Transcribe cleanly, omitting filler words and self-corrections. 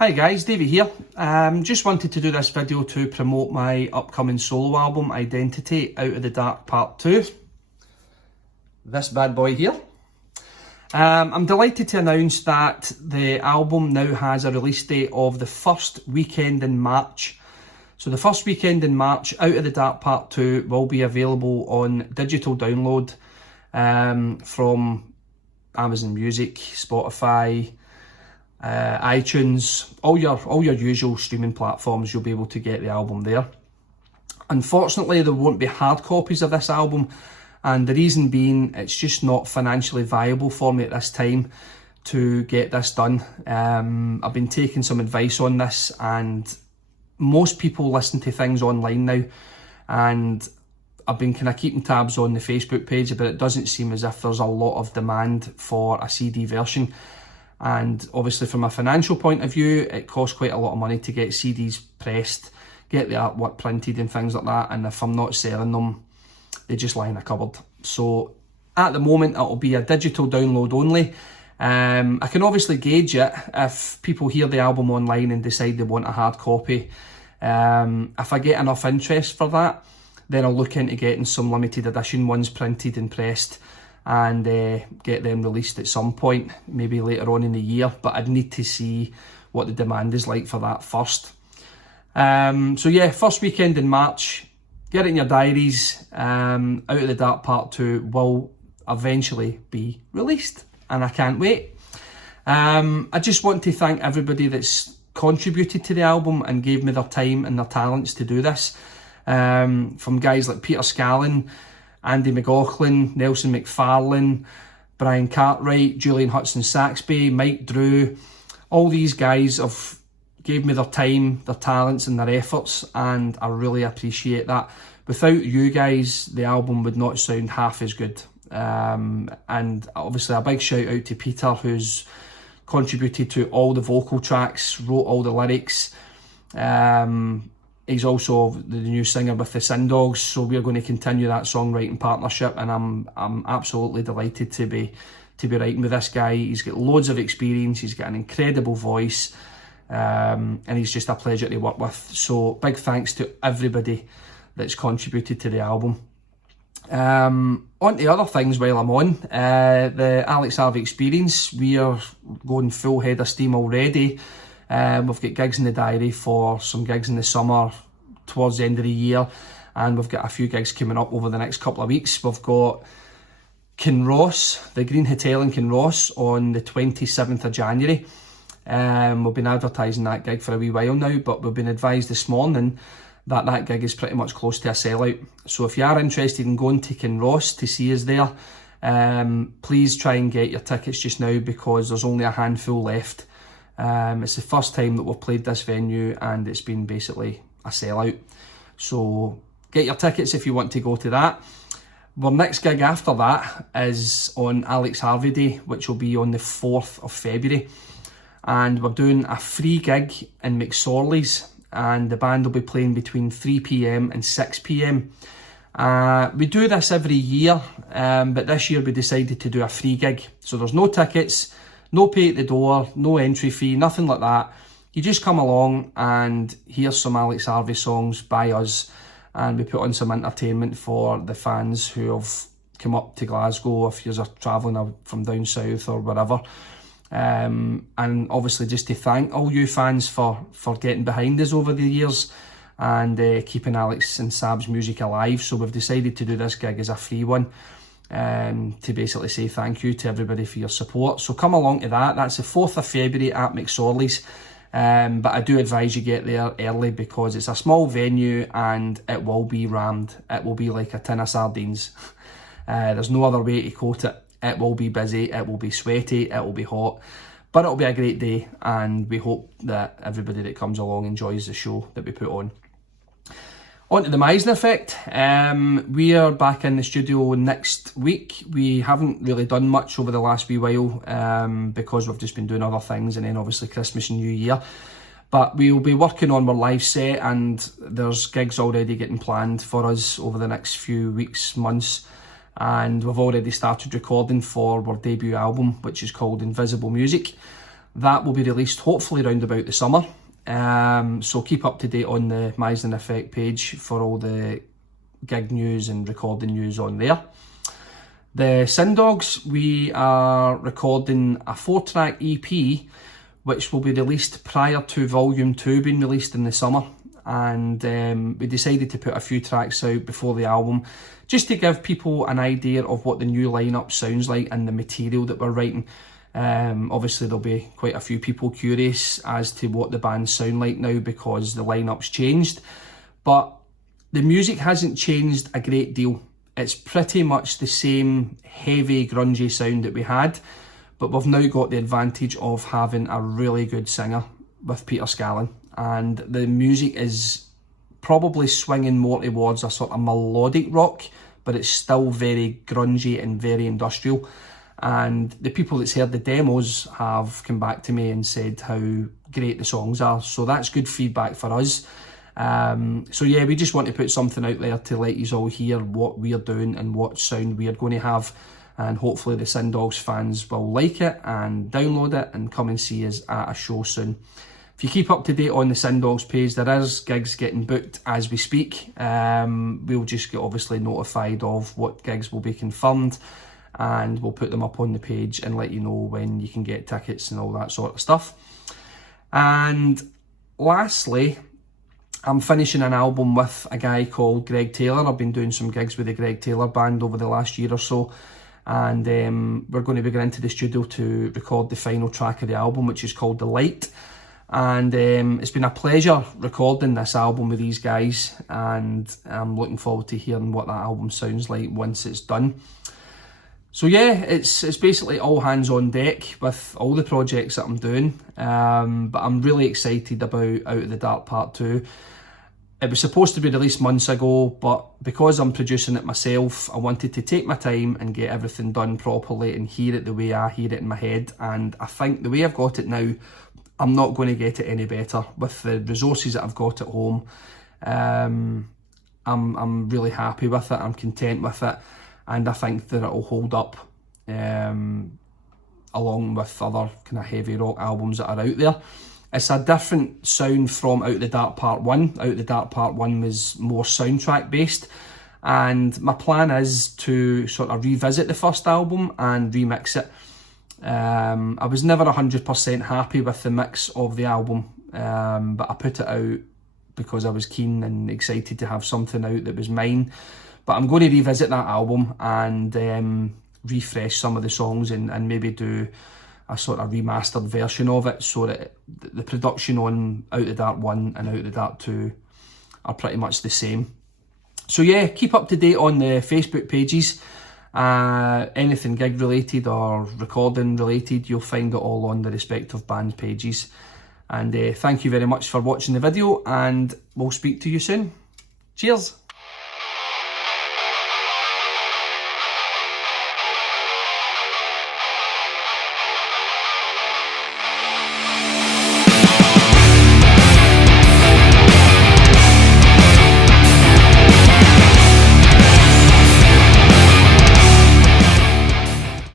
Hi guys, Davey here. Just wanted to do this video to promote my upcoming solo album, Identity, Out of the Dark Part 2. This bad boy here. I'm delighted to announce that the album now has a release date of the first weekend in March. So the first weekend in March, Out of the Dark Part 2 will be available on digital download from Amazon Music, Spotify, iTunes, all your usual streaming platforms. You'll be able to get the album there. Unfortunately, there won't be hard copies of this album, and the reason being it's just not financially viable for me at this time to get this done. I've been taking some advice on this, and most people listen to things online now, and I've been kind of keeping tabs on the Facebook page, but it doesn't seem as if there's a lot of demand for a CD version. And obviously from a financial point of view, it costs quite a lot of money to get CDs pressed, get the artwork printed and things like that, and if I'm not selling them, they just lie in a cupboard. So at the moment it'll be a digital download only. I can obviously gauge it if people hear the album online and decide they want a hard copy. If I get enough interest for that, then I'll look into getting some limited edition ones printed and pressed and get them released at some point, maybe later on in the year, but I'd need to see what the demand is like for that first. So yeah, first weekend in March, get it in your diaries. Out of the Dark Part 2 will eventually be released, and I can't wait. I just want to thank everybody that's contributed to the album and gave me their time and their talents to do this. From guys like Peter Scallon, Andy McLaughlin, Nelson McFarlane, Brian Cartwright, Julian Hudson-Saxby, Mike Drew. All these guys have gave me their time, their talents and their efforts, and I really appreciate that. Without you guys, the album would not sound half as good. And obviously a big shout out to Peter, who's contributed to all the vocal tracks, wrote all the lyrics. He's also the new singer with the Sin Dogs, so we're going to continue that songwriting partnership, and I'm absolutely delighted to be writing with this guy. He's got loads of experience, he's got an incredible voice, and he's just a pleasure to work with. So big thanks to everybody that's contributed to the album. On to other things while I'm on. The SAHB Experience, we are going full head of steam already. We've got gigs in the diary for some gigs in the summer towards the end of the year, and we've got a few gigs coming up over the next couple of weeks. We've got Kinross, the Green Hotel in Kinross, on the 27th of January. We've been advertising that gig for a wee while now, but we've been advised this morning that that gig is pretty much close to a sellout. So if you are interested in going to Kinross to see us there, please try and get your tickets just now, because there's only a handful left. It's the first time that we've played this venue and it's been basically a sellout. So get your tickets if you want to go to that. Our next gig after that is on Alex Harvey Day, which will be on the 4th of February. And we're doing a free gig in McSorley's, and the band will be playing between 3 PM and 6 PM. We do this every year, but this year we decided to do a free gig. So there's no tickets, no pay at the door, no entry fee, nothing like that. You just come along and hear some Alex Harvey songs by us, and we put on some entertainment for the fans who have come up to Glasgow, if you're travelling from down south or wherever. And obviously just to thank all you fans for getting behind us over the years and keeping Alex and Sab's music alive. So we've decided to do this gig as a free one, to basically say thank you to everybody for your support. So come along to that. That's the 4th of February at McSorley's. But I do advise you get there early, because it's a small venue and it will be rammed. It will be like a tin of sardines. There's no other way to quote it. It will be busy, it will be sweaty, it will be hot, but it'll be a great day, and we hope that everybody that comes along enjoys the show that we put on. On to the Meissner Effect. We are back in the studio next week. We haven't really done much over the last wee while, because we've just been doing other things, and then obviously Christmas and New Year. But we'll be working on our live set, and there's gigs already getting planned for us over the next few weeks, months. And we've already started recording for our debut album, which is called Invisible Music. That will be released hopefully round about the summer. So keep up to date on the Meissner Effect page for all the gig news and recording news on there. The Sin Dogs, we are recording a 4-track EP which will be released prior to Volume 2 being released in the summer. And we decided to put a few tracks out before the album, just to give people an idea of what the new lineup sounds like and the material that we're writing. Obviously there'll be quite a few people curious as to what the bands sound like now because the lineup's changed, but the music hasn't changed a great deal. It's pretty much the same heavy grungy sound that we had, but we've now got the advantage of having a really good singer with Peter Scallon, and the music is probably swinging more towards a sort of melodic rock, but it's still very grungy and very industrial. And the people that's heard the demos have come back to me and said how great the songs are, so that's good feedback for us. So yeah, we just want to put something out there to let you all hear what we're doing and what sound we are going to have, and hopefully the Sin Dogs fans will like it and download it and come and see us at a show soon. If you keep up to date on the Sin Dogs page, there is gigs getting booked as we speak. We'll just get obviously notified of what gigs will be confirmed, and we'll put them up on the page and let you know when you can get tickets and all that sort of stuff. And lastly, I'm finishing an album with a guy called Greg Taylor. I've been doing some gigs with the Greg Taylor band over the last year or so, and we're going to be going into the studio to record the final track of the album, which is called The Light. And it's been a pleasure recording this album with these guys, and I'm looking forward to hearing what that album sounds like once it's done. So yeah, it's basically all hands on deck with all the projects that I'm doing, but I'm really excited about Out of the Dark Part 2. It was supposed to be released months ago, but because I'm producing it myself, I wanted to take my time and get everything done properly and hear it the way I hear it in my head. And I think the way I've got it now, I'm not going to get it any better with the resources that I've got at home. I'm really happy with it, I'm content with it. And I think that it'll hold up along with other kind of heavy rock albums that are out there. It's a different sound from Out the Dark Part 1. Out the Dark Part 1 was more soundtrack based. And my plan is to sort of revisit the first album and remix it. I was never 100% happy with the mix of the album, but I put it out because I was keen and excited to have something out that was mine. But I'm going to revisit that album and refresh some of the songs and maybe do a sort of remastered version of it, so that the production on Out the Dark 1 and Out the Dark 2 are pretty much the same. So yeah, keep up to date on the Facebook pages. Anything gig related or recording related, you'll find it all on the respective band pages. And thank you very much for watching the video, and we'll speak to you soon. Cheers!